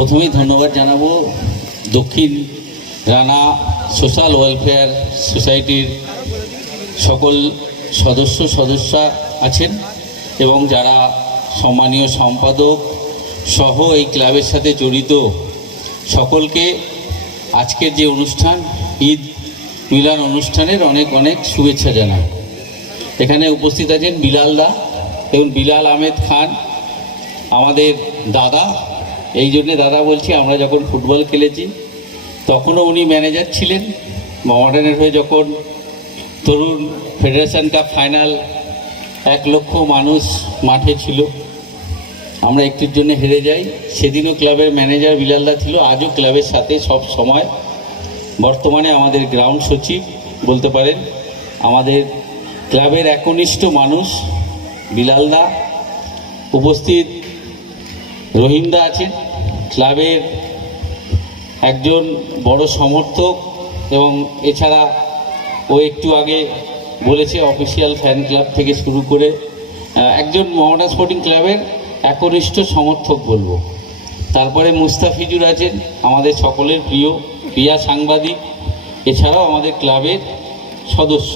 প্রথমেই ধন্যবাদ জানাবো দক্ষিণ রানা সোশ্যাল ওয়েলফেয়ার সোসাইটির সকল সদস্যা আছেন এবং যারা সম্মানীয় সম্পাদক সহ এই ক্লাবের সাথে জড়িত সকলকে আজকের যে অনুষ্ঠান ঈদ মিলান অনুষ্ঠানের অনেক অনেক শুভেচ্ছা জানাই। এখানে উপস্থিত আছেন বিলাল দা এবং বিলাল আহমেদ খান আমাদের দাদা। এই জন্যে দাদা বলছি, আমরা যখন ফুটবল খেলেছি তখনও উনি ম্যানেজার ছিলেন। মডার্নের হয়ে যখন তরুণ ফেডারেশন কাপ ফাইনাল 1 লক্ষ মানুষ মাঠে ছিল, আমরা একটুর জন্য হেরে যাই, সেদিনও ক্লাবের ম্যানেজার বিলালদা ছিল, আজও ক্লাবের সাথে সব সময়। বর্তমানে আমাদের গ্রাউন্ড সচিব বলতে পারেন, আমাদের ক্লাবের একনিষ্ঠ মানুষ বিলালদা। উপস্থিত রহিমদা আছেন, ক্লাবের একজন বড় সমর্থক, এবং এছাড়া ও একটু আগে বলেছে অফিসিয়াল ফ্যান ক্লাব থেকে শুরু করে একজন মহড়া স্পোর্টিং ক্লাবের একনিষ্ঠ সমর্থক বলবো। তারপরে মুস্তাফিজুর আছেন, আমাদের সকলের প্রিয়া সাংবাদিক, এছাড়াও আমাদের ক্লাবের সদস্য।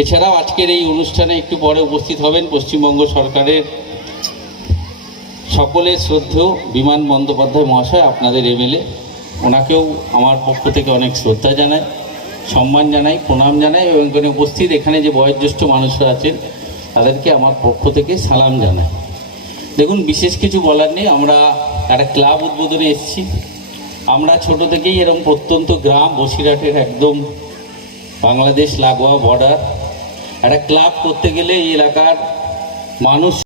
এছাড়াও আজকের এই অনুষ্ঠানে একটু পরে উপস্থিত হবেন পশ্চিমবঙ্গ সরকারের সকলের শ্রদ্ধেয় বিমান বন্দ্যোপাধ্যায় মহাশয়, আপনাদের এমএলএ। ওনাকেও আমার পক্ষ থেকে অনেক শ্রদ্ধা জানাই, সম্মান জানাই, প্রণাম জানাই, এবং এখানে উপস্থিত এখানে যে বয়োজ্যেষ্ঠ মানুষরা আছেন তাদেরকে আমার পক্ষ থেকে সালাম জানাই। দেখুন, বিশেষ কিছু বলার নেই, আমরা একটা ক্লাব উদ্বোধনে এসেছি। আমরা ছোট থেকেই এরকম প্রত্যন্ত গ্রাম বসিরহাটের একদম বাংলাদেশ লাগোয়া বর্ডার, একটা ক্লাব করতে গেলে এই এলাকার মানুষ